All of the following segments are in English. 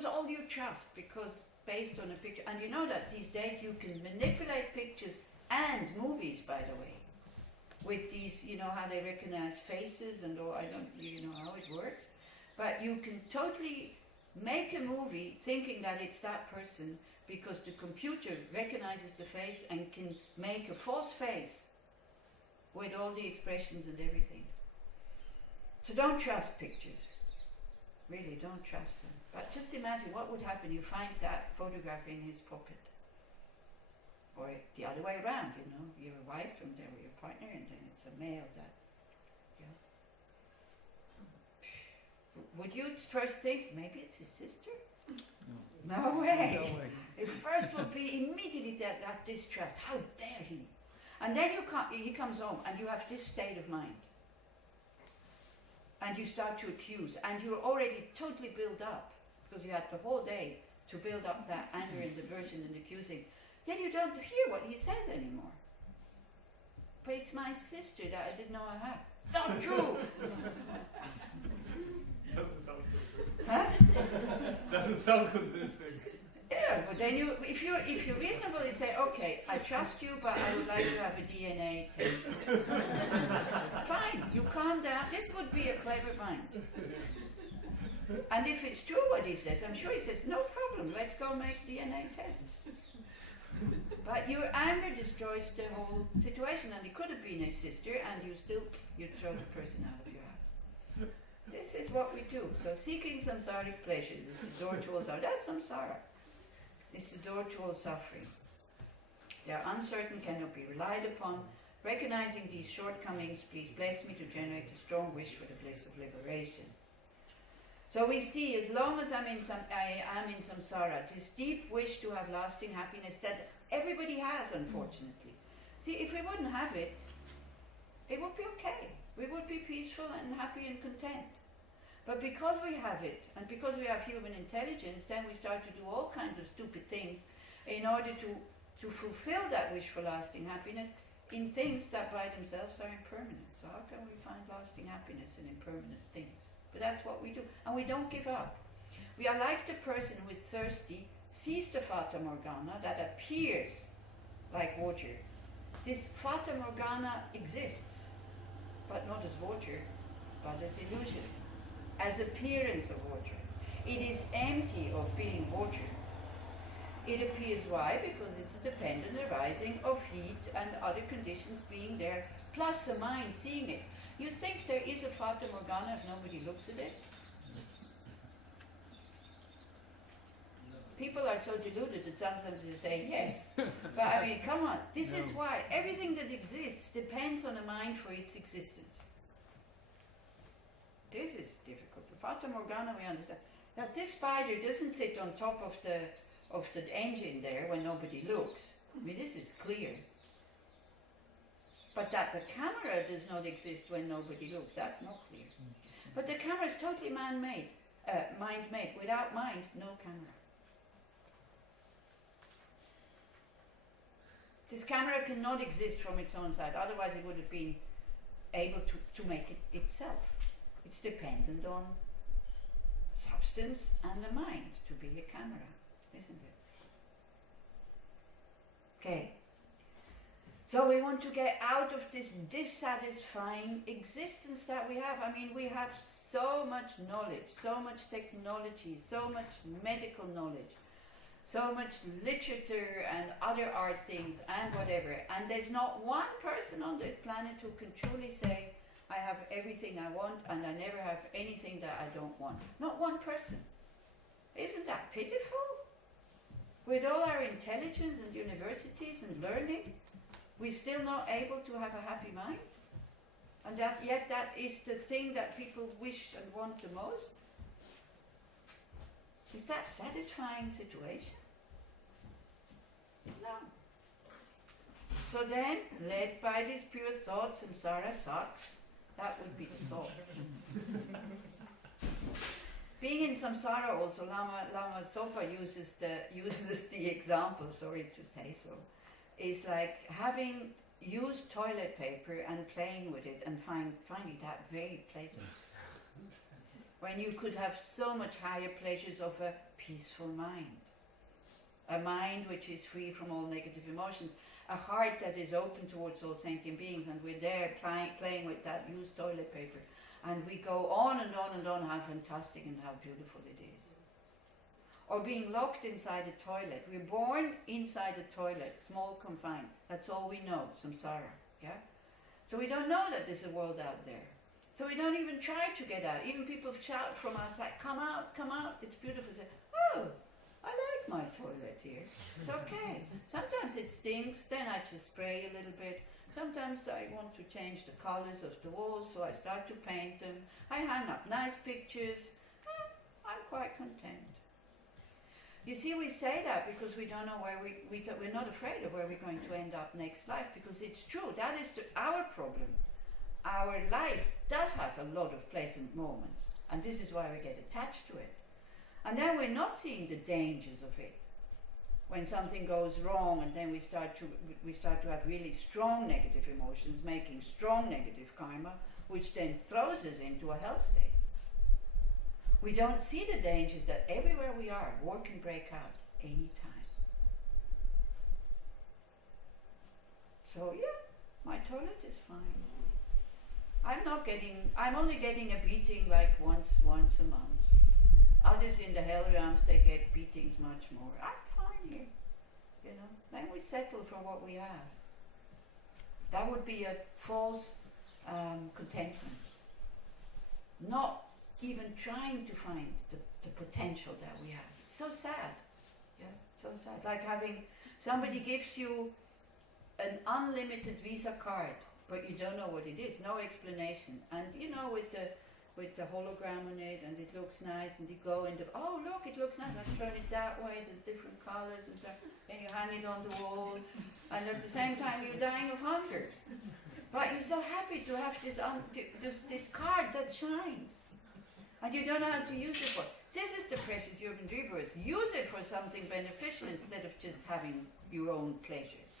use all your trust, because based on a picture, and you know that these days you can manipulate pictures and movies, by the way, with these, you know how they recognize faces and all, I don't really know how it works, but you can totally make a movie thinking that it's that person, because the computer recognizes the face and can make a false face with all the expressions and everything. So don't trust pictures. Really, don't trust them. But just imagine what would happen. You find that photograph in his pocket. Or the other way around, you know. You're a wife and there with your partner, and then it's a male that, yeah. Would you first think, maybe it's his sister? No way. No way. It first would be immediately that distrust. How dare he? And then he comes home and you have this state of mind. And you start to accuse, and you're already totally built up, because you had the whole day to build up that anger and diversion and accusing. Then you don't hear what he says anymore. But it's my sister that I didn't know I had. Not true! Doesn't sound so good. Huh? Doesn't sound convincing. Yeah, but then if you're reasonably say, okay, I trust you, but I would like to have a DNA test. Fine, you calm down. This would be a clever mind. And if it's true what he says, I'm sure he says, no problem, let's go make DNA tests. But your anger destroys the whole situation, and it could have been a sister, and you throw the person out of your house. This is what we do. So seeking samsaric pleasures is the door to all sorrow. That's samsara. It's the door to all suffering. They are uncertain, cannot be relied upon. Recognizing these shortcomings, please bless me to generate a strong wish for the bliss of liberation. So we see, as long as I am in samsara, this deep wish to have lasting happiness that everybody has, unfortunately. See, if we wouldn't have it, it would be okay. We would be peaceful and happy and content. But because we have it, and because we have human intelligence, then we start to do all kinds of stupid things in order to fulfill that wish for lasting happiness in things that by themselves are impermanent. So how can we find lasting happiness in impermanent things? But that's what we do. And we don't give up. We are like the person who is thirsty, sees the Fata Morgana that appears like water. This Fata Morgana exists, but not as water, but as illusion, as appearance of water. It is empty of being water. It appears why? Because it's a dependent arising of heat and other conditions being there, plus a mind seeing it. You think there is a Fata Morgana if nobody looks at it? People are so deluded that sometimes they say yes. But I mean, come on, this is why. Everything that exists depends on a mind for its existence. This is difficult. The Fata Morgana, we understand. Now this spider doesn't sit on top of the engine there when nobody looks. I mean, this is clear. But that the camera does not exist when nobody looks, that's not clear. But the camera is totally man-made, mind-made. Without mind, no camera. This camera cannot exist from its own side, otherwise it would have been able to make it itself. It's dependent on substance and the mind to be a camera, isn't it? Okay. So we want to get out of this dissatisfying existence that we have. I mean, we have so much knowledge, so much technology, so much medical knowledge, so much literature and other art things and whatever. And there's not one person on this planet who can truly say, I have everything I want and I never have anything that I don't want. Not one person. Isn't that pitiful? With all our intelligence and universities and learning, we're still not able to have a happy mind? And yet that is the thing that people wish and want the most? Is that a satisfying situation? No. So then, led by this pure thought, samsara sucks. That would be the thought. Being in samsara also, Lama Zopa uses the example, sorry to say so, is like having used toilet paper and playing with it and finding that very pleasant. when you could have so much higher pleasures of a peaceful mind. A mind which is free from all negative emotions. A heart that is open towards all sentient beings, and we're there playing with that used toilet paper. And we go on and on and on how fantastic and how beautiful it is. Or being locked inside a toilet. We're born inside a toilet, small, confined. That's all we know, samsara. Yeah? So we don't know that there's a world out there. So we don't even try to get out. Even people shout from outside, come out, it's beautiful. Say, oh, I like my toilet here. It's okay. Sometimes it stinks, then I just spray a little bit. Sometimes I want to change the colors of the walls, so I start to paint them. I hang up nice pictures. I'm quite content. You see, we say that because we don't know where we're not afraid of where we're going to end up next life, because it's true. That is our problem. Our life does have a lot of pleasant moments, and this is why we get attached to it. And then we're not seeing the dangers of it. When something goes wrong, and then we start to have really strong negative emotions, making strong negative karma, which then throws us into a hell state. We don't see the dangers that everywhere we are, war can break out anytime. So yeah, my toilet is fine. I'm only getting a beating like once a month. Others in the hell realms, they get beatings much more. I'm fine here, you know. Then we settle for what we have. That would be a false contentment. Not even trying to find the potential that we have. It's so sad. Yeah, so sad. Like having somebody gives you an unlimited Visa card, but you don't know what it is, no explanation. And you know, with the hologram on it, and it looks nice, and you go and oh look, it looks nice, let's turn it that way, there's different colors and stuff, then you hang it on the wall, and at the same time you're dying of hunger. But you're so happy to have this card that shines. And you don't know how to use it for. This is the precious urban rebirth. Use it for something beneficial instead of just having your own pleasures.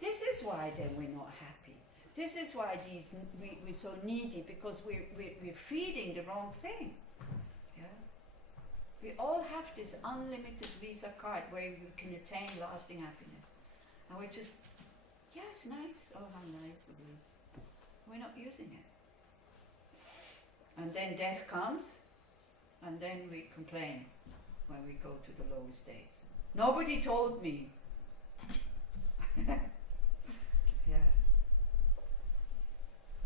This is why then we're not happy. This is why we're so needy, because we're feeding the wrong thing. Yeah? We all have this unlimited Visa card where you can attain lasting happiness. And we're just, yeah, it's nice. Oh, how nice it is. We're not using it. And then death comes, and then we complain when we go to the lower states. Nobody told me. Yeah.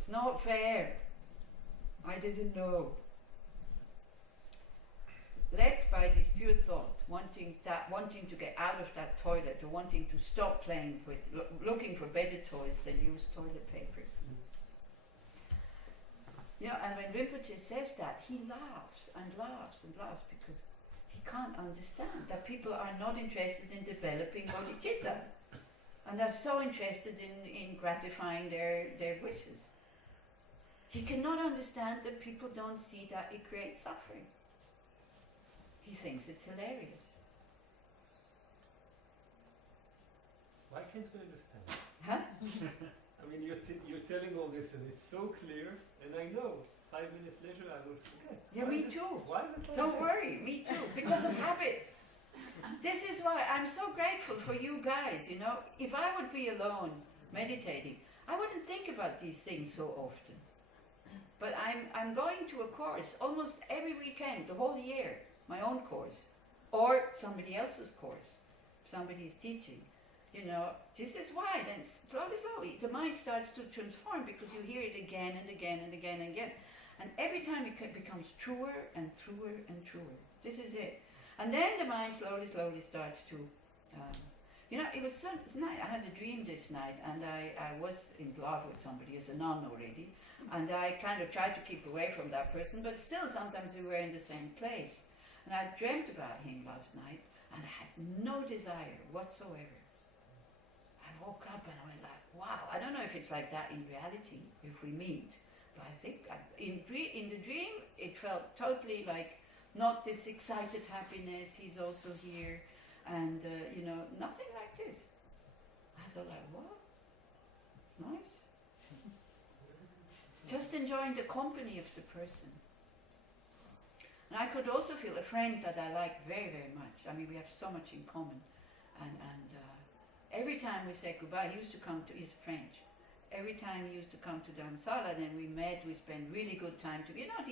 It's not fair. I didn't know. Led by this pure thought, wanting to get out of that toilet, or wanting to stop playing with, looking for better toys than used toilet paper. Yeah, and when Rinpoche says that, he laughs and laughs and laughs, because he can't understand that people are not interested in developing bodhicitta, and are so interested in gratifying their wishes. He cannot understand that people don't see that it creates suffering. He thinks it's hilarious. Why can't we understand? Huh? I mean, you're telling all this, and it's so clear, and I know 5 minutes later I will forget. Yeah, me too. Why is it like Don't this? worry, me too, because of habit. This is why I'm so grateful for you guys, you know. If I would be alone meditating, I wouldn't think about these things so often. But I'm going to a course almost every weekend, the whole year, my own course, or somebody else's course, somebody's teaching. You know, this is why then slowly the mind starts to transform, because you hear it again and again and again and again. And every time it becomes truer and truer and truer. This is it. And then the mind slowly starts to, you know, it was nice. I had a dream this night, and I was in love with somebody as a nun already. And I kind of tried to keep away from that person, but still sometimes we were in the same place. And I dreamt about him last night, and I had no desire whatsoever. I woke up and I went like, wow, I don't know if it's like that in reality, if we meet, but I think in the dream it felt totally like not this excited happiness, he's also here, and you know, nothing like this. I thought like, what? Nice. Just enjoying the company of the person. And I could also feel a friend that I like very, very much. I mean, we have so much in common. And every time we said goodbye, he used to come to, he's French. Every time he used to come to Dharamsala, then we met, we spent really good time together. You know,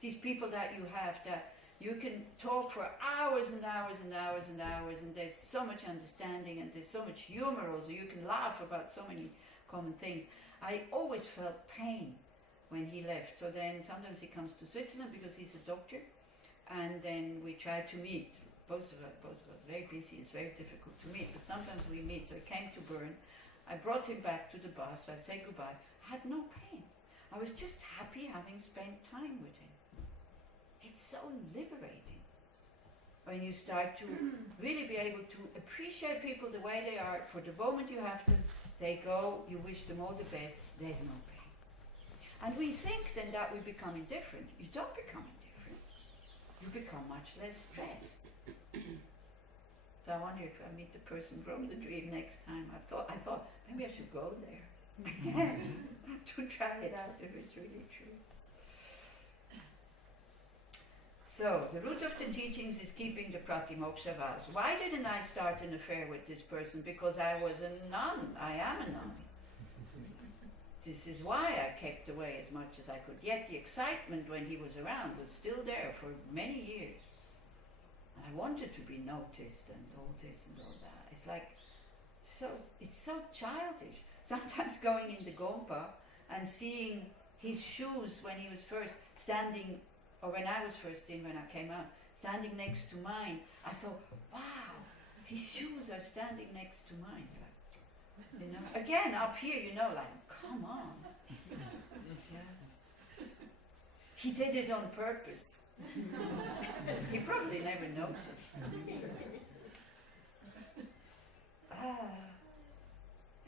these people that you have that you can talk for hours and hours and hours and hours, and there's so much understanding and there's so much humor also. You can laugh about so many common things. I always felt pain when he left. So then sometimes he comes to Switzerland because he's a doctor, and then we try to meet. Both of us very busy. It's very difficult to meet, but sometimes we meet. So he came to Bern. I brought him back to the bus. I said goodbye. I had no pain. I was just happy having spent time with him. It's so liberating when you start to really be able to appreciate people the way they are. For the moment you have them, they go, you wish them all the best, there's no pain. And we think then that we become indifferent. You don't become indifferent. You become much less stressed. So I wonder if I meet the person from the dream next time. I thought maybe I should go there to try it out if it's really true. So, the root of the teachings is keeping the pratimoksha vows. Why didn't I start an affair with this person? Because I was a nun. I am a nun. This is why I kept away as much as I could. Yet the excitement when he was around was still there for many years. I wanted to be noticed and all this and all that. It's like, it's so childish. Sometimes going in the Gompa and seeing his shoes when he was first standing, or when I was first in, when I came out, standing next to mine, I thought, wow, his shoes are standing next to mine. Like, you know, again, up here, you know, like, come on. Yeah. He did it on purpose. He probably never noticed.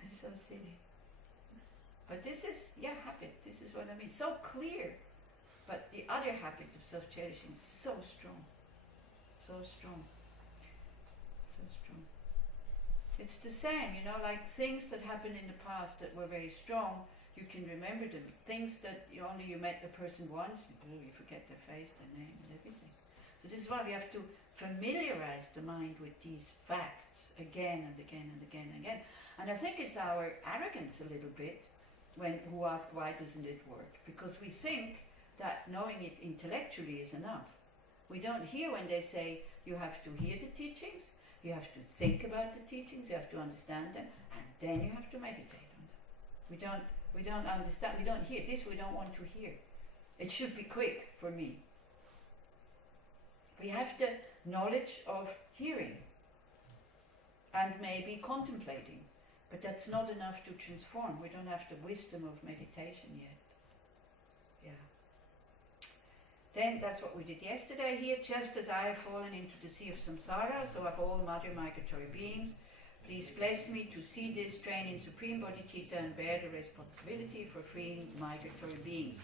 It's so silly. But this is, habit. This is what I mean. So clear. But the other habit of self-cherishing is so strong. So strong. So strong. It's the same, you know, like things that happened in the past that were very strong, you can remember them. Things that you met the person once, you forget their face, their name and everything. So this is why we have to familiarize the mind with these facts again and again and again and again. And I think it's our arrogance a little bit who ask why doesn't it work? Because we think that knowing it intellectually is enough. We don't hear when they say you have to hear the teachings, you have to think about the teachings, you have to understand them, and then you have to meditate on them. We don't understand, we don't hear this, we don't want to hear. It should be quick for me. We have the knowledge of hearing and maybe contemplating, but that's not enough to transform. We don't have the wisdom of meditation yet. Yeah. Then that's what we did yesterday here. Just as I have fallen into the sea of samsara, so have all mother migratory beings. Please bless me to see this, train in supreme bodhicitta, and bear the responsibility for freeing migratory beings.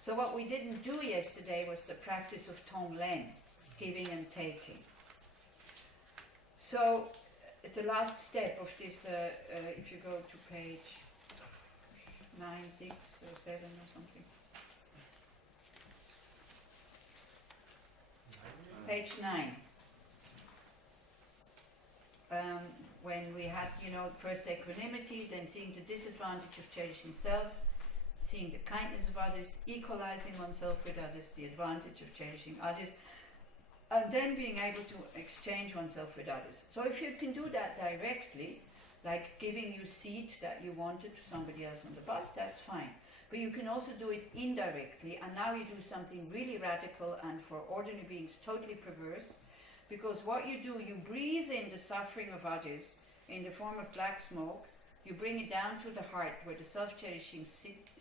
So what we didn't do yesterday was the practice of Tonglen, giving and taking. So the last step of this, if you go to page 9, 6 or 7 or something. Page 9. When we had, first equanimity, then seeing the disadvantage of cherishing self, seeing the kindness of others, equalizing oneself with others, the advantage of cherishing others, and then being able to exchange oneself with others. So if you can do that directly, like giving you seat that you wanted to somebody else on the bus, that's fine. But you can also do it indirectly, and now you do something really radical and for ordinary beings totally perverse, because what you do, you breathe in the suffering of others in the form of black smoke, you bring it down to the heart where the self-cherishing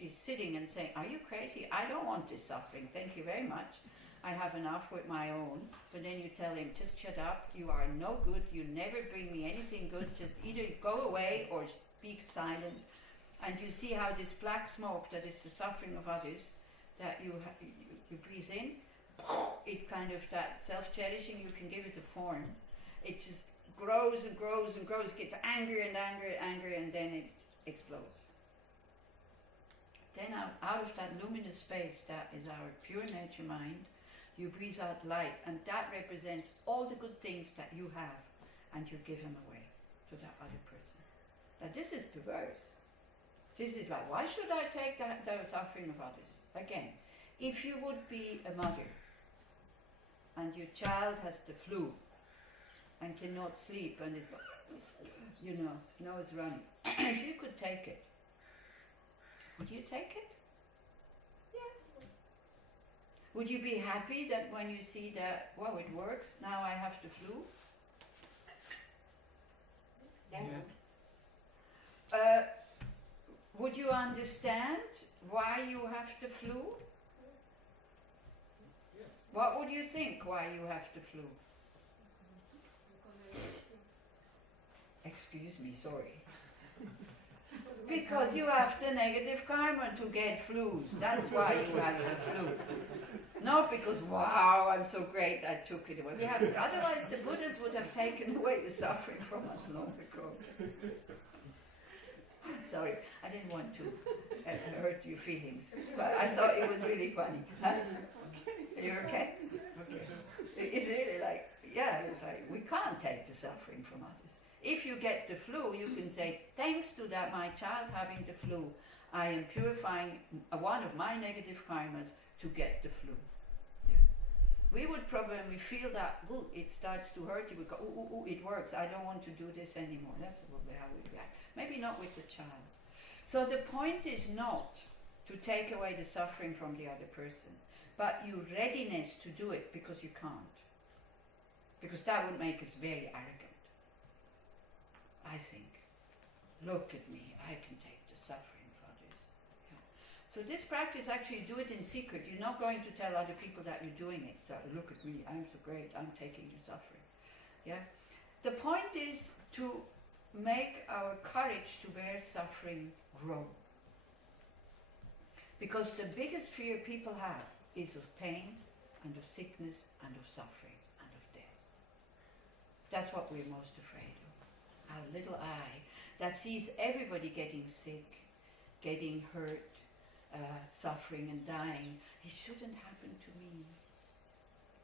is sitting and saying, are you crazy? I don't want this suffering, thank you very much. I have enough with my own. But then you tell him, just shut up, you are no good, you never bring me anything good, just either go away or be silent. And you see how this black smoke, that is the suffering of others, that you breathe in, it kind of, that self-cherishing, you can give it a form. It just grows and grows and grows, gets angrier and angrier and angrier, and then it explodes. Then out of that luminous space that is our pure nature mind, You breathe out light, and that represents all the good things that you have, and you give them away to that other person. Now this is perverse. This is like, why should I take the suffering of others? Again, if you would be a mother, and your child has the flu, and cannot sleep, and is, nose running, if you could take it, would you take it? Yes. Would you be happy that when you see that, well, it works, now I have the flu? Yeah. Would you understand why you have the flu? Yes. What would you think why you have the flu? Excuse me, sorry. Because you have the negative karma to get flus. That's why you have the flu. Not because, wow, I'm so great, I took it away. Otherwise the Buddhas would have taken away the suffering from us long ago. Sorry, I didn't want to hurt your feelings, but I thought it was really funny. Huh? You're okay? Okay. It's really like, it's like, we can't take the suffering from others. If you get the flu, you can say, thanks to that, my child having the flu, I am purifying one of my negative karmas to get the flu. Yeah. We would probably, when we feel that, it starts to hurt you, we go, it works, I don't want to do this anymore. That's probably how we react. Maybe not with the child. So the point is not to take away the suffering from the other person, but your readiness to do it because you can't. Because that would make us very arrogant. I think, look at me, I can take the suffering of others. Yeah. So this practice, actually do it in secret. You're not going to tell other people that you're doing it. So, look at me, I'm so great, I'm taking your suffering. Yeah. The point is to make our courage to bear suffering grow. Because the biggest fear people have is of pain, and of sickness, and of suffering, and of death. That's what we're most afraid of. Our little eye that sees everybody getting sick, getting hurt, suffering and dying. It shouldn't happen to me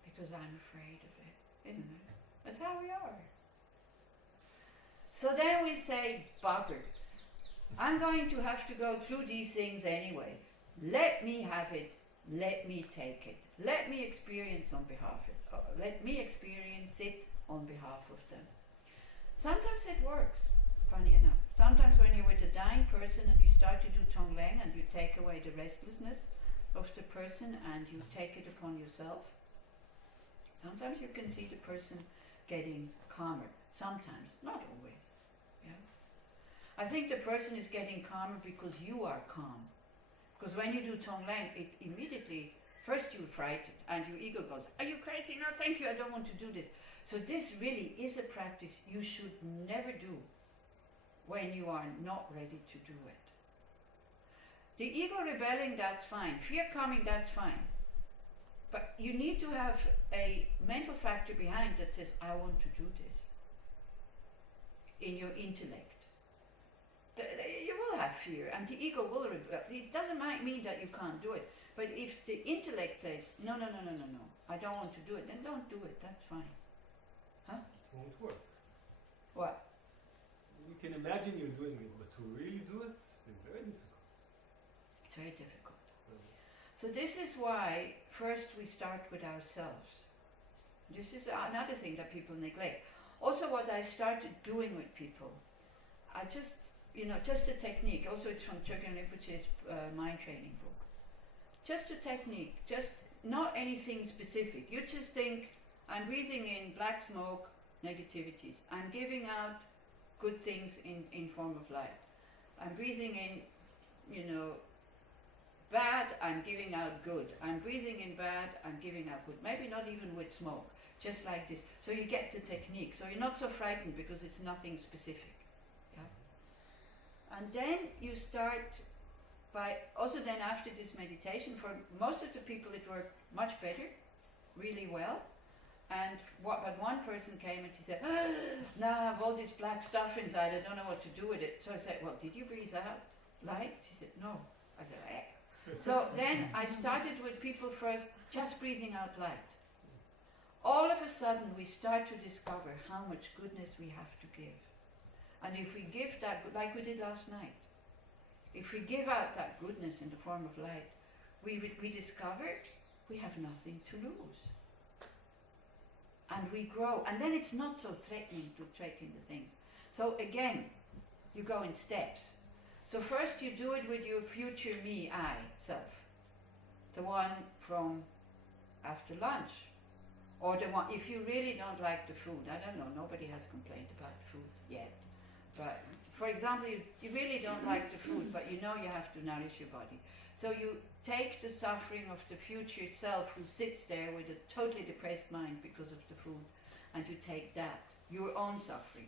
because I'm afraid of it, isn't it? That's how we are. So then we say, bugger, I'm going to have to go through these things anyway. Let me have it, let me take it. Let me experience on behalf of it. Let me experience it on behalf of them. Sometimes it works, funny enough. Sometimes when you're with a dying person and you start to do Tonglen and you take away the restlessness of the person and you take it upon yourself, sometimes you can see the person getting calmer. Sometimes, not always. Yeah? I think the person is getting calmer because you are calm. Because when you do Tonglen, it immediately, first you're frightened and your ego goes, are you crazy? No, thank you, I don't want to do this. So this really is a practice you should never do when you are not ready to do it. The ego rebelling, that's fine. Fear coming, that's fine. But you need to have a mental factor behind that says, I want to do this. In your intellect. You will have fear, and the ego will rebel. It doesn't mean that you can't do it. But if the intellect says, no, I don't want to do it, then don't do it, that's fine. Huh? It won't work. What? We can imagine you're doing it, but to really do it is very difficult. It's very difficult. So this is why first we start with ourselves. This is another thing that people neglect. Also what I started doing with people, I just, just a technique. Also it's from Chogyam Rinpoche's mind training book. Just a technique, just not anything specific. You just think, I'm breathing in black smoke, negativities. I'm giving out good things in form of light. I'm breathing in, bad, I'm giving out good. I'm breathing in bad, I'm giving out good. Maybe not even with smoke, just like this. So you get the technique. So you're not so frightened because it's nothing specific. Yeah? And then you start by, also then after this meditation, for most of the people it worked much better, really well. But one person came and she said, now I have all this black stuff inside, I don't know what to do with it. So I said, well, did you breathe out light? She said, no. I said, So then I started with people first, just breathing out light. All of a sudden we start to discover how much goodness we have to give. And if we give that, like we did last night, if we give out that goodness in the form of light, we discover we have nothing to lose. And we grow. And then it's not so threatening to take in the things. So again, you go in steps. So first you do it with your future me, I, self. The one from after lunch. Or the one, if you really don't like the food, I don't know, nobody has complained about food yet. But for example, you really don't like the food, but you know you have to nourish your body. So you take the suffering of the future self who sits there with a totally depressed mind because of the food, and you take that, your own suffering.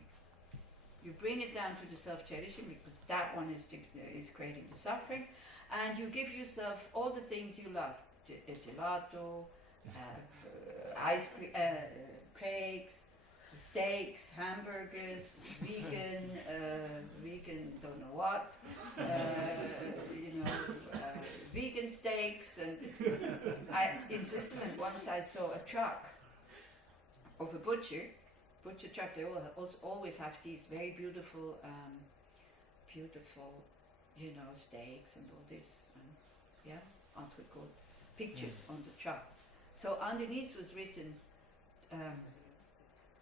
You bring it down to the self-cherishing because that one is creating the suffering, and you give yourself all the things you love, gelato, ice cream, cakes, steaks, hamburgers, vegan, don't know what, vegan steaks. And in Switzerland once I saw a truck of a butcher truck. They always have these very beautiful, steaks and all this, entrecôte pictures on the truck. So underneath was written,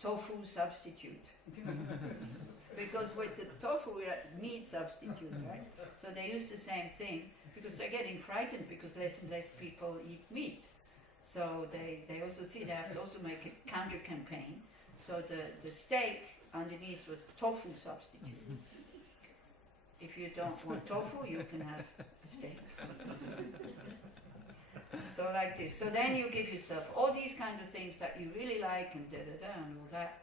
tofu substitute. Because with the tofu, we had meat substitute, right? So they use the same thing because they're getting frightened because less and less people eat meat. So they also see they have to also make a counter campaign. So the steak underneath was tofu substitute. If you don't want tofu, you can have a steak. So like this. So then you give yourself all these kinds of things that you really like and and all that.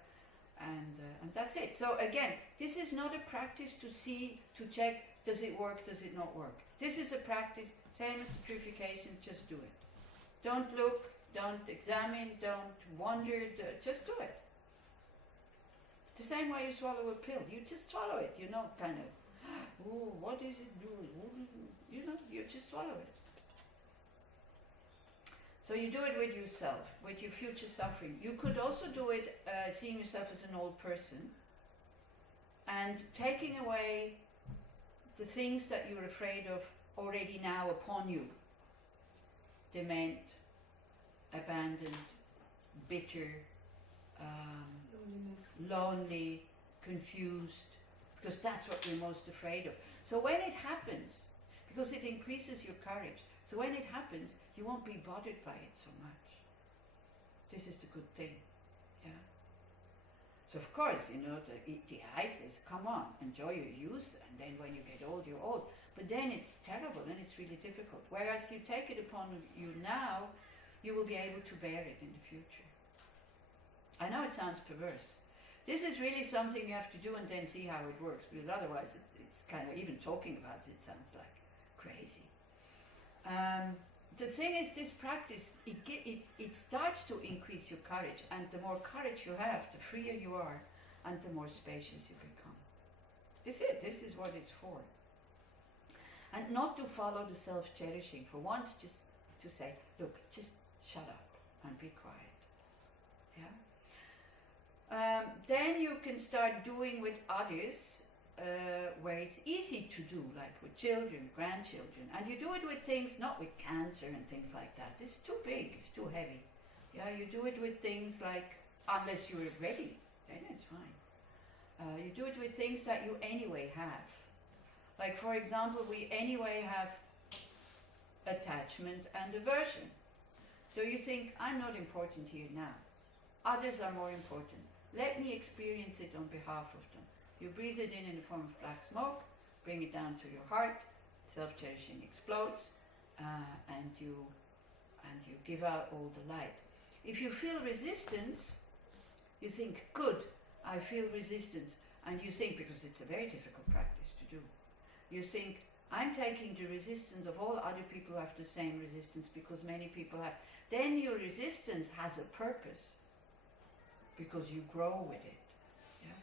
And that's it. So again, this is not a practice to check, does it work, does it not work. This is a practice, same as the purification, just do it. Don't look, don't examine, don't wonder, just do it. The same way you swallow a pill, you just swallow it, kind of, oh, what is it doing? You just swallow it. So you do it with yourself, with your future suffering. You could also do it seeing yourself as an old person and taking away the things that you're afraid of already now upon you. Dement, abandoned, bitter, lonely, confused, because that's what we're most afraid of. So when it happens, because it increases your courage, so when it happens, you won't be bothered by it so much. This is the good thing, yeah. So of course, the eye says, come on, enjoy your youth, and then when you get old, you're old. But then it's terrible, and it's really difficult. Whereas you take it upon you now, you will be able to bear it in the future. I know it sounds perverse. This is really something you have to do and then see how it works, because otherwise it's kind of, even talking about it sounds like crazy. The thing is, this practice, it starts to increase your courage, and the more courage you have, the freer you are, and the more spacious you become. This is what it's for. And not to follow the self-cherishing, for once just to say, look, just shut up and be quiet. Yeah. Then you can start doing with others where it's easy to do, like with children, grandchildren, and you do it with things, not with cancer and things like that. It's too big, it's too heavy. Yeah, you do it with things like, unless you're ready, then it's fine. You do it with things that you anyway have. Like for example, we anyway have attachment and aversion. So you think, I'm not important here now. Others are more important. Let me experience it on behalf of them. You breathe it in the form of black smoke, bring it down to your heart, self-cherishing explodes, and you give out all the light. If you feel resistance, you think, good, I feel resistance. And you think, because it's a very difficult practice to do, you think, I'm taking the resistance of all other people who have the same resistance, because many people have. Then your resistance has a purpose, because you grow with it. Yeah?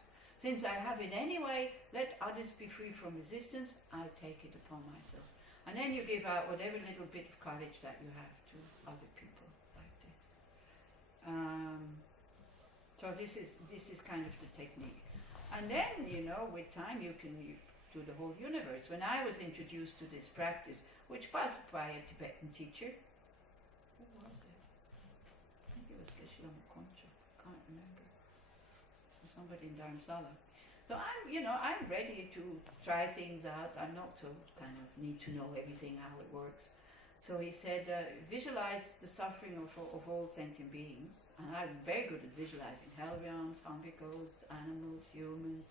Since I have it anyway, let others be free from resistance, I take it upon myself. And then you give out whatever little bit of courage that you have to other people like this. So this is kind of the technique. And then, you know, with time you can do the whole universe. When I was introduced to this practice, which was by a Tibetan teacher, who was it? I think it was Geshe Lama Concha, can't remember. Somebody in Dharamsala. So I'm ready to try things out. I'm not so kind of need to know everything, how it works. So he said, visualize the suffering of all sentient beings. And I'm very good at visualizing hell realms, hungry ghosts, animals, humans,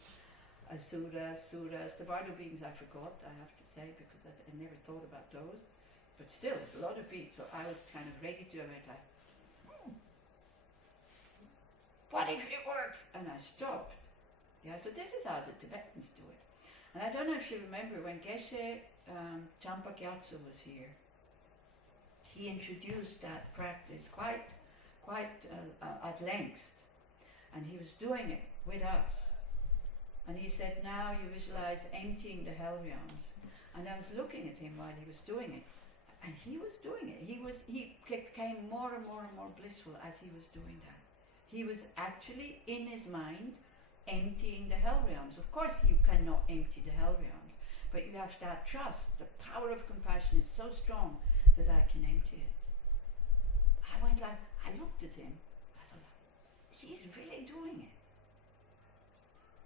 suras. The Bardo beings I forgot, I have to say, because I never thought about those. But still, a lot of beings. So I was kind of ready to, I went like, what if it works? And I stopped. Yeah, so this is how the Tibetans do it. And I don't know if you remember when Geshe Champa Gyatso was here, he introduced that practice quite at length. And he was doing it with us. And he said, now you visualize emptying the hell realms. And I was looking at him while he was doing it. And he was doing it. He became more and more and more blissful as he was doing that. He was actually, in his mind, emptying the hell realms. Of course you cannot empty the hell realms, but you have that trust. The power of compassion is so strong that I can empty it. I looked at him, I thought, he's really doing it.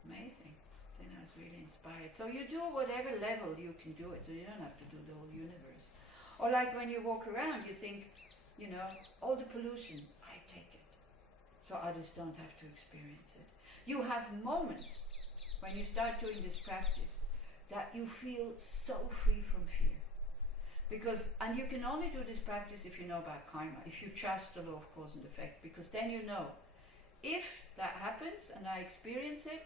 Amazing. Then I was really inspired. So you do whatever level you can do it, so you don't have to do the whole universe. Or like when you walk around, you think, you know, all the pollution, I take it, so others don't have to experience it. You have moments when you start doing this practice that you feel so free from fear. And you can only do this practice if you know about karma, if you trust the law of cause and effect, because then you know, if that happens and I experience it,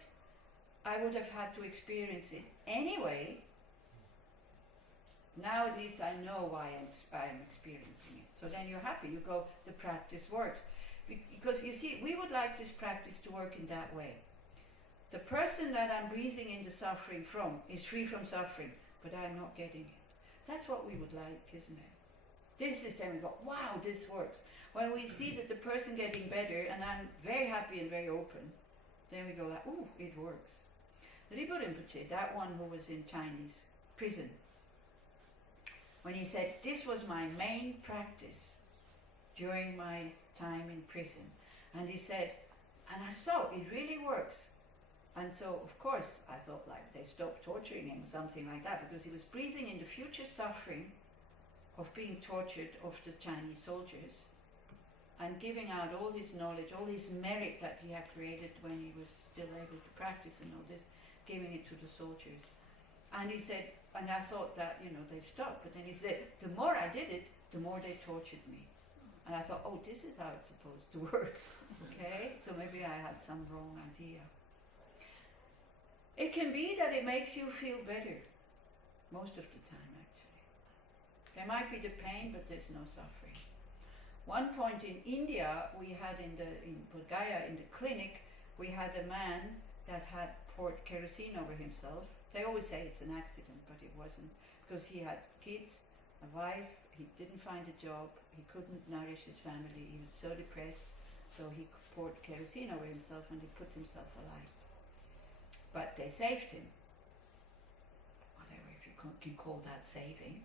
I would have had to experience it anyway. Now at least I know why I'm experiencing it. So then you're happy, you go, the practice works. Because you see, we would like this practice to work in that way. The person that I'm breathing in the suffering from is free from suffering, but I'm not getting it. That's what we would like, isn't it? This is then we go, wow, this works. When we see that the person getting better, and I'm very happy and very open, then we go like, ooh, it works. The Rinpoche Rinpoche, that one who was in Chinese prison, when he said, this was my main practice during my time in prison. And he said, and I saw it really works. And so, of course, I thought like they stopped torturing him, something like that, because he was breathing in the future suffering of being tortured of the Chinese soldiers and giving out all his knowledge, all his merit that he had created when he was still able to practice and all this, giving it to the soldiers. And he said, and I thought that, you know, they stopped, but then he said, the more I did it, the more they tortured me. And I thought, oh, this is how it's supposed to work. Okay, so maybe I had some wrong idea. It can be that it makes you feel better, most of the time actually. There might be the pain, but there's no suffering. One point in India, we had in Bodh in the clinic, we had a man that had poured kerosene over himself. They always say it's an accident, but it wasn't, because he had kids, a wife, he didn't find a job, he couldn't nourish his family, he was so depressed, so he poured kerosene over himself and he put himself alive. But they saved him, whatever, if you can call that saving.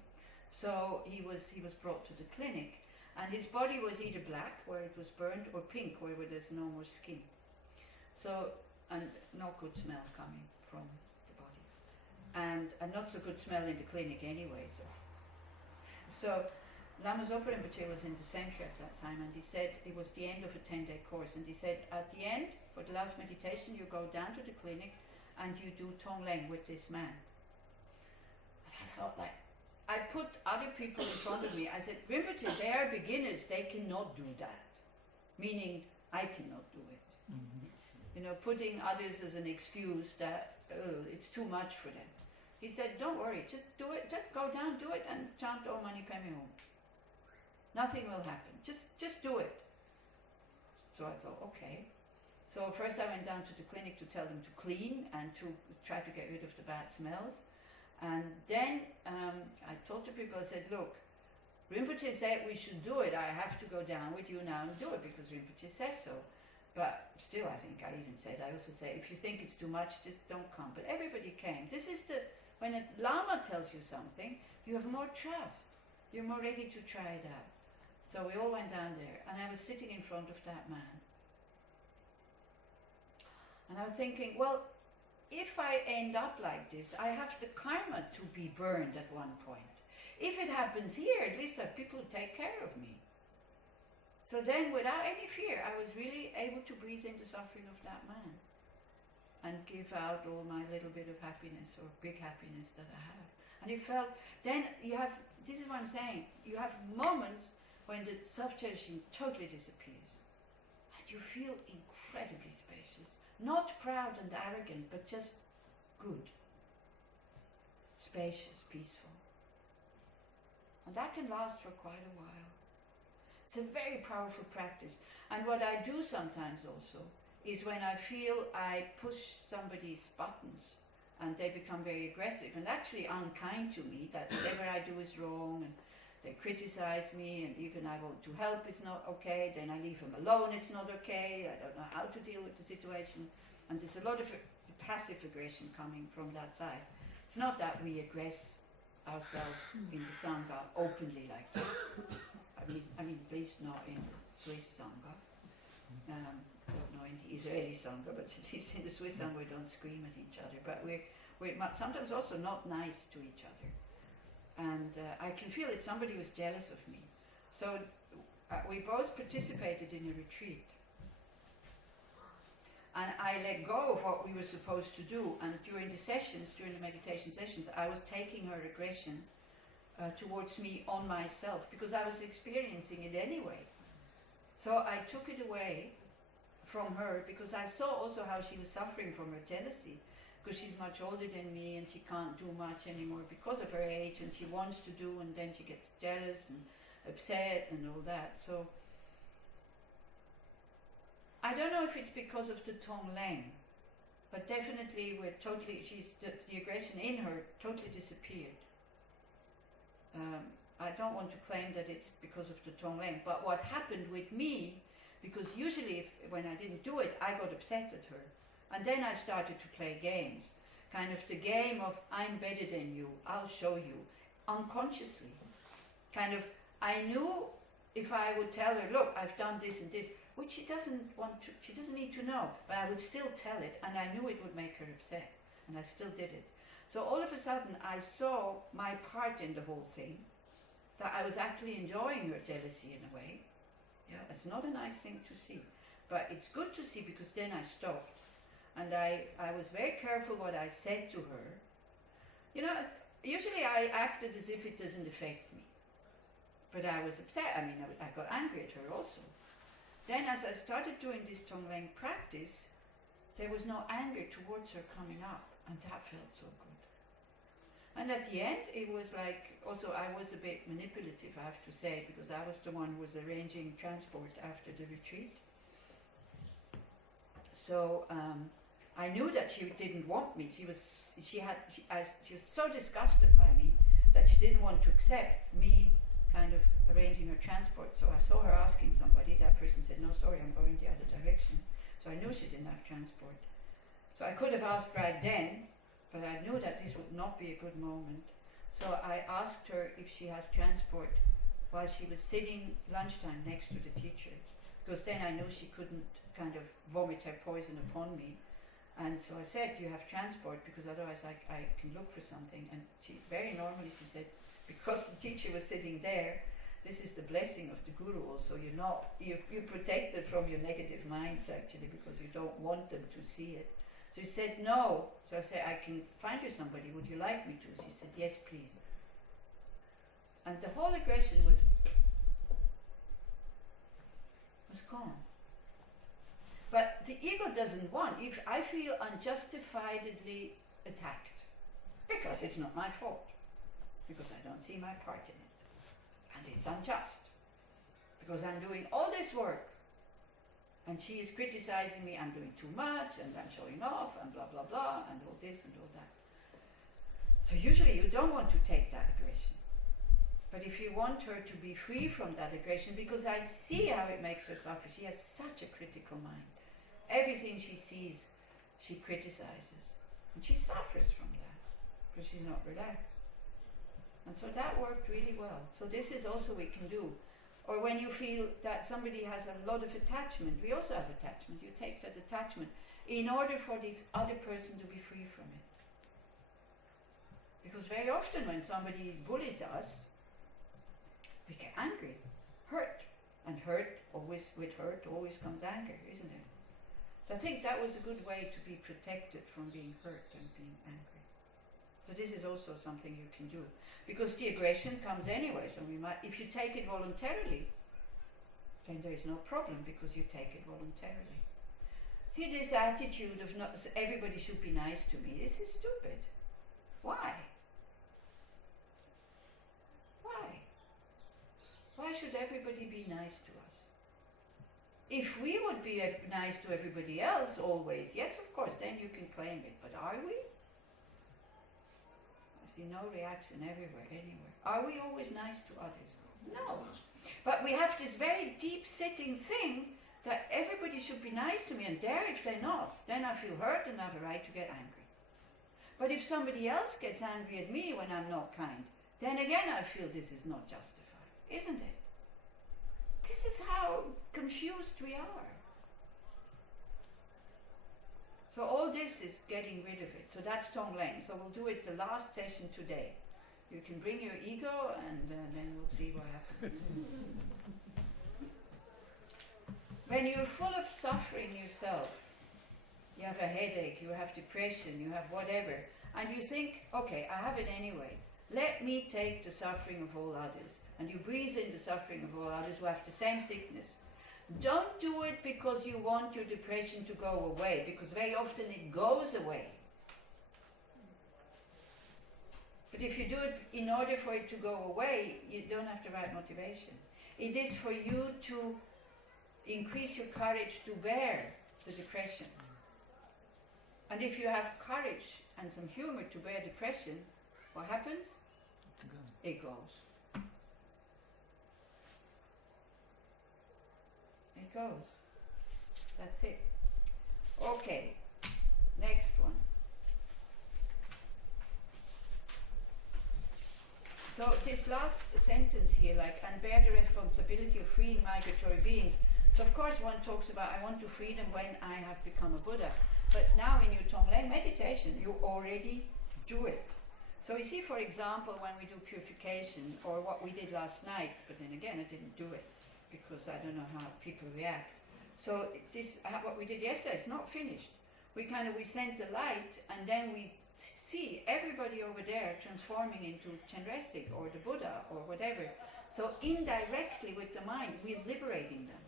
So he was brought to the clinic, and his body was either black, where it was burned, or pink, where there's no more skin. So, and no good smell coming from the body, and not so good smell in the clinic anyway. So Lama Zopa Rinpoche was in the center at that time, and he said it was the end of a 10-day course, and he said at the end, for the last meditation, you go down to the clinic and you do Tonglen with this man. And I thought, like, I put other people in front of me. I said, Rinpoche, they are beginners, they cannot do that. Meaning, I cannot do it. Mm-hmm. You know, putting others as an excuse that it's too much for them. He said, don't worry, just do it, just go down, do it, and chant Om Mani Padme Hum. Nothing will happen, just do it. So I thought, okay. So first I went down to the clinic to tell them to clean and to try to get rid of the bad smells. And then I told the people, I said, look, Rinpoche said we should do it. I have to go down with you now and do it because Rinpoche says so. But still, I think I even said, I also say, if you think it's too much, just don't come. But everybody came. This is when a Lama tells you something, you have more trust. You're more ready to try it out. So we all went down there, and I was sitting in front of that man. And I was thinking, well, if I end up like this, I have the karma to be burned at one point. If it happens here, at least I have people who take care of me. So then, without any fear, I was really able to breathe in the suffering of that man and give out all my little bit of happiness or big happiness that I have. And it felt, then you have, this is what I'm saying, you have moments when the self-cherishing totally disappears. And you feel incredibly spacious. Not proud and arrogant, but just good. Spacious, peaceful. And that can last for quite a while. It's a very powerful practice. And what I do sometimes also is when I feel I push somebody's buttons and they become very aggressive and actually unkind to me, that whatever I do is wrong, and they criticize me, and even I want to help is not okay, then I leave them alone, it's not okay, I don't know how to deal with the situation. And there's a lot of passive aggression coming from that side. It's not that we aggress ourselves in the Sangha openly like that. I mean, at least not in Swiss Sangha. I don't know in the Israeli Sangha, but at least in the Swiss Sangha we don't scream at each other. But we're sometimes also not nice to each other. And I can feel that somebody was jealous of me. So we both participated in a retreat. And I let go of what we were supposed to do. And during the sessions, during the meditation sessions, I was taking her aggression towards me on myself, because I was experiencing it anyway. So I took it away from her, because I saw also how she was suffering from her jealousy, because she's much older than me and she can't do much anymore because of her age, and she wants to do, and then she gets jealous and upset and all that. So I don't know if it's because of the Tonglen, but definitely the aggression in her totally disappeared. I don't want to claim that it's because of the Tonglen, but what happened with me, because usually when I didn't do it, I got upset at her. And then I started to play games, kind of the game of I'm better than you, I'll show you, unconsciously. Kind of, I knew if I would tell her, look, I've done this and this, which she doesn't need to know, but I would still tell it, and I knew it would make her upset, and I still did it. So all of a sudden I saw my part in the whole thing, that I was actually enjoying her jealousy in a way. Yeah, it's not a nice thing to see, but it's good to see, because then I stopped. And I was very careful what I said to her. You know, usually I acted as if it doesn't affect me. But I was upset. I mean, I got angry at her also. Then as I started doing this Tonglen practice, there was no anger towards her coming up. And that felt so good. And at the end, it was like, also I was a bit manipulative, I have to say, because I was the one who was arranging transport after the retreat. So I knew that she didn't want me. She was so disgusted by me that she didn't want to accept me kind of arranging her transport. So I saw her asking somebody. That person said, no, sorry, I'm going the other direction. So I knew she didn't have transport. So I could have asked right then, but I knew that this would not be a good moment. So I asked her if she has transport while she was sitting lunchtime next to the teacher, because then I knew she couldn't kind of vomit her poison upon me. And so I said, do you have transport? Because otherwise I can look for something. And she, very normally she said, because the teacher was sitting there, this is the blessing of the Guru also. You're protected from your negative minds actually, because you don't want them to see it. So she said, no. So I said, I can find you somebody, would you like me to? She said, yes, please. And the whole aggression was gone. But the ego doesn't want, if I feel unjustifiedly attacked, because it's not my fault, because I don't see my part in it, and it's unjust, because I'm doing all this work, and she is criticizing me, I'm doing too much, and I'm showing off, and blah blah blah, and all this and all that. So usually you don't want to take that aggression. But if you want her to be free from that aggression, because I see how it makes her suffer, she has such a critical mind. Everything she sees, she criticizes. And she suffers from that, because she's not relaxed. And so that worked really well. So this is also we can do. Or when you feel that somebody has a lot of attachment, we also have attachment. You take that attachment in order for this other person to be free from it. Because very often when somebody bullies us, we get angry, hurt. And hurt, always with hurt, always comes anger, isn't it? So I think that was a good way to be protected from being hurt and being angry. So this is also something you can do. Because the aggression comes anyway, so we might, if you take it voluntarily, then there is no problem because you take it voluntarily. See, this attitude of not, everybody should be nice to me, this is stupid. Why? Why? Why should everybody be nice to us? If we would be nice to everybody else always, yes, of course, then you can claim it. But are we? I see no reaction everywhere, anywhere. Are we always nice to others? No. But we have this very deep-sitting thing that everybody should be nice to me, and there if they're not, then I feel hurt and I have a right to get angry. But if somebody else gets angry at me when I'm not kind, then again I feel this is not justified, isn't it? This is how confused we are. So all this is getting rid of it. So that's Tonglen. So we'll do it the last session today. You can bring your ego and then we'll see what happens. When you're full of suffering yourself, you have a headache, you have depression, you have whatever, and you think, okay, I have it anyway. Let me take the suffering of all others. And you breathe in the suffering of all others who have the same sickness. Don't do it because you want your depression to go away, because very often it goes away. But if you do it in order for it to go away, you don't have the right motivation. It is for you to increase your courage to bear the depression. And if you have courage and some humor to bear depression, what happens? It goes. It goes. That's it. Okay. Next one. So this last sentence here, like, and bear the responsibility of freeing migratory beings. So of course one talks about, I want to free them when I have become a Buddha. But now in your Tonglen meditation, you already do it. So you see, for example, when we do purification, or what we did last night, but then again I didn't do it, because I don't know how people react. So this, what we did yesterday is not finished. We sent the light, and then we see everybody over there transforming into Chenrezig or the Buddha or whatever. So indirectly with the mind, we're liberating them.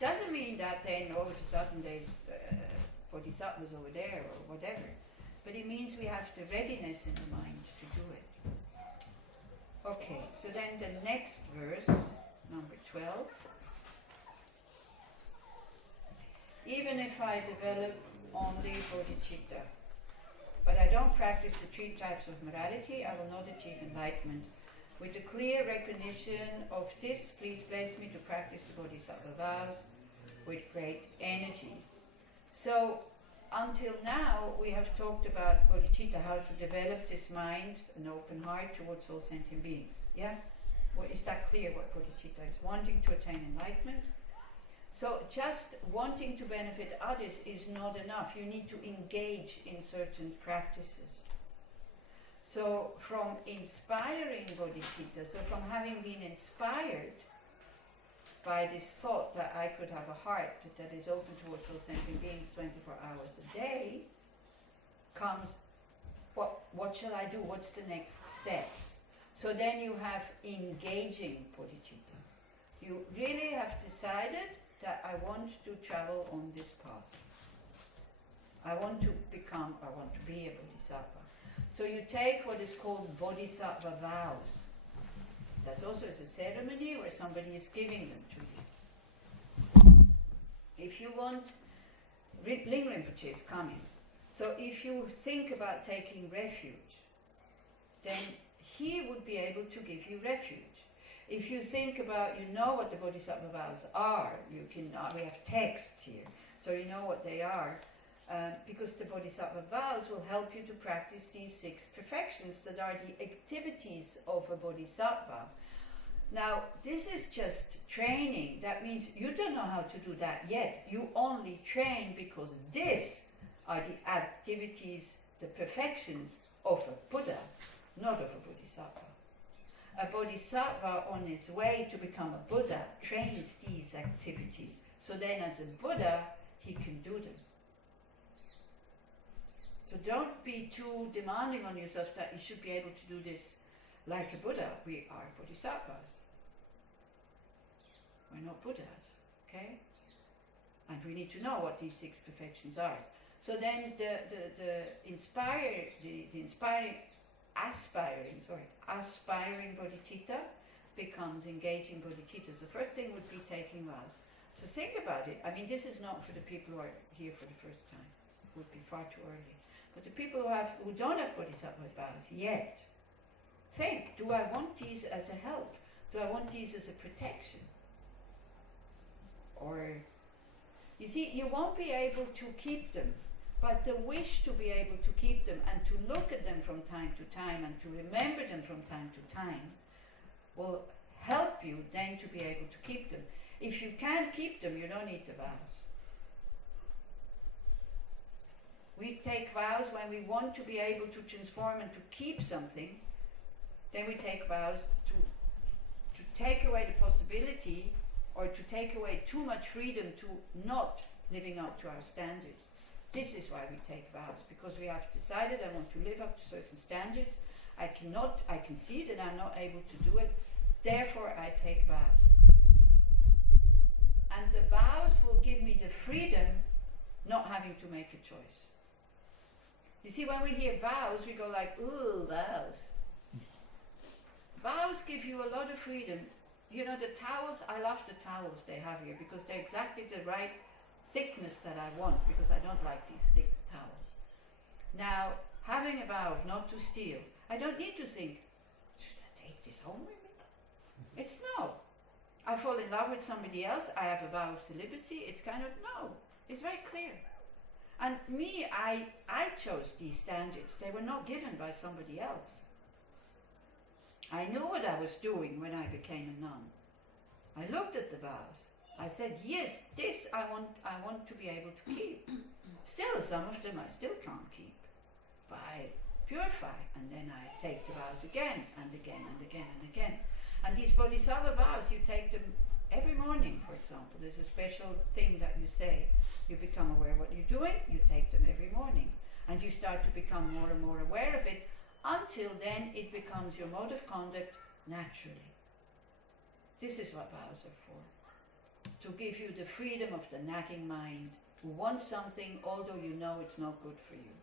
Doesn't mean that then all of a sudden there's bodhisattvas over there or whatever. But it means we have the readiness in the mind to do it. Okay, so then the next verse, number 12. Even if I develop only bodhicitta, but I don't practice the 3 types of morality, I will not achieve enlightenment. With the clear recognition of this, please bless me to practice the bodhisattva vows with great energy. So, until now, we have talked about bodhicitta, how to develop this mind, an open heart towards all sentient beings. Yeah? Well, is that clear what bodhicitta is? Wanting to attain enlightenment. So just wanting to benefit others is not enough. You need to engage in certain practices. So from inspiring bodhicitta, so from having been inspired by this thought that I could have a heart that is open towards all sentient beings 24 hours a day, comes, what shall I do? What's the next steps? So then you have engaging bodhicitta. You really have decided that I want to travel on this path. I want to be a bodhisattva. So you take what is called bodhisattva vows. That's also a ceremony where somebody is giving them to you. If you want, Lam Rim Rinpoche is coming. So if you think about taking refuge, then he would be able to give you refuge. If you think about, you know what the Bodhisattva vows are, you can, we have texts here, so you know what they are, because the Bodhisattva vows will help you to practice these 6 perfections that are the activities of a Bodhisattva. Now, this is just training. That means you don't know how to do that yet. You only train because these are the activities, the perfections of a Buddha, not of a Bodhisattva. A Bodhisattva on his way to become a Buddha trains these activities. So then as a Buddha, he can do them. So don't be too demanding on yourself that you should be able to do this like a Buddha. We are Bodhisattvas. We're not Buddhas, okay? And we need to know what these 6 perfections are. So then aspiring bodhicitta becomes engaging bodhicitta. So first thing would be taking vows. So think about it. I mean, this is not for the people who are here for the first time. It would be far too early. But the people who don't have bodhisattva vows yet, think, do I want these as a help? Do I want these as a protection? Or, you see, you won't be able to keep them, but the wish to be able to keep them and to look at them from time to time and to remember them from time to time will help you then to be able to keep them. If you can't keep them, you don't need the vows. We take vows when we want to be able to transform and to keep something. Then we take vows to take away the possibility or to take away too much freedom to not living up to our standards. This is why we take vows, because we have decided I want to live up to certain standards. I can see that I'm not able to do it, therefore I take vows. And the vows will give me the freedom not having to make a choice. You see, when we hear vows, we go like, ooh, vows. Vows give you a lot of freedom. You know, the towels, I love the towels they have here because they're exactly the right thickness that I want, because I don't like these thick towels. Now, having a vow of not to steal, I don't need to think, should I take this home with me? It's no. I fall in love with somebody else, I have a vow of celibacy, it's kind of no. It's very clear. And me, I chose these standards. They were not given by somebody else. I knew what I was doing when I became a nun. I looked at the vows. I said, yes, this I want to be able to keep. Still, some of them I still can't keep. But I purify, and then I take the vows again, and again, and again, and again. And these bodhisattva vows, you take them every morning, for example. There's a special thing that you say. You become aware of what you're doing, you take them every morning. And you start to become more and more aware of it, until then it becomes your mode of conduct naturally. This is what vows are for. To give you the freedom of the nagging mind, who wants something although you know it's not good for you.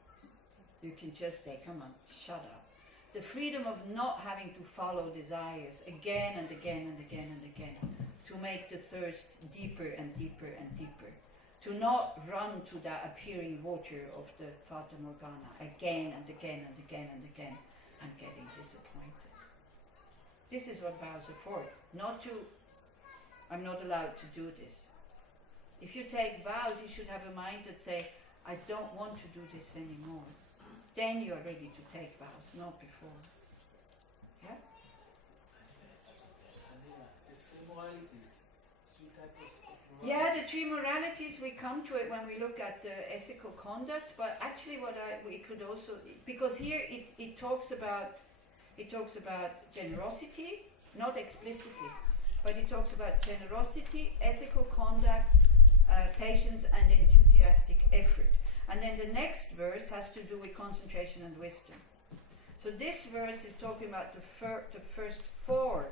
You can just say, come on, shut up. The freedom of not having to follow desires again and again and again and again, to make the thirst deeper and deeper and deeper. To not run to that appearing water of the Fata Morgana again and again and again and again and getting disappointed. This is what vows are for. Not to, I'm not allowed to do this. If you take vows, you should have a mind that say, I don't want to do this anymore. Then you are ready to take vows, not before. Yeah? The three moralities, 3 types of morality. Yeah, the 3 moralities, we come to it when we look at the ethical conduct, but actually we could also, because here it talks about generosity, not explicitly, but it talks about generosity, ethical conduct, patience and enthusiastic effort. And then the next verse has to do with concentration and wisdom. So this verse is talking about the first 4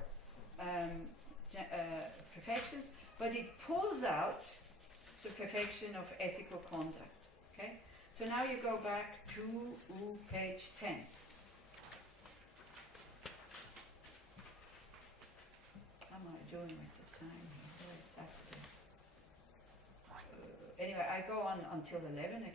perfections, but it pulls out the perfection of ethical conduct. Okay? So now you go back to page 10. How am I doing with the time here? Where exactly? Anyway, I go on until 11 again.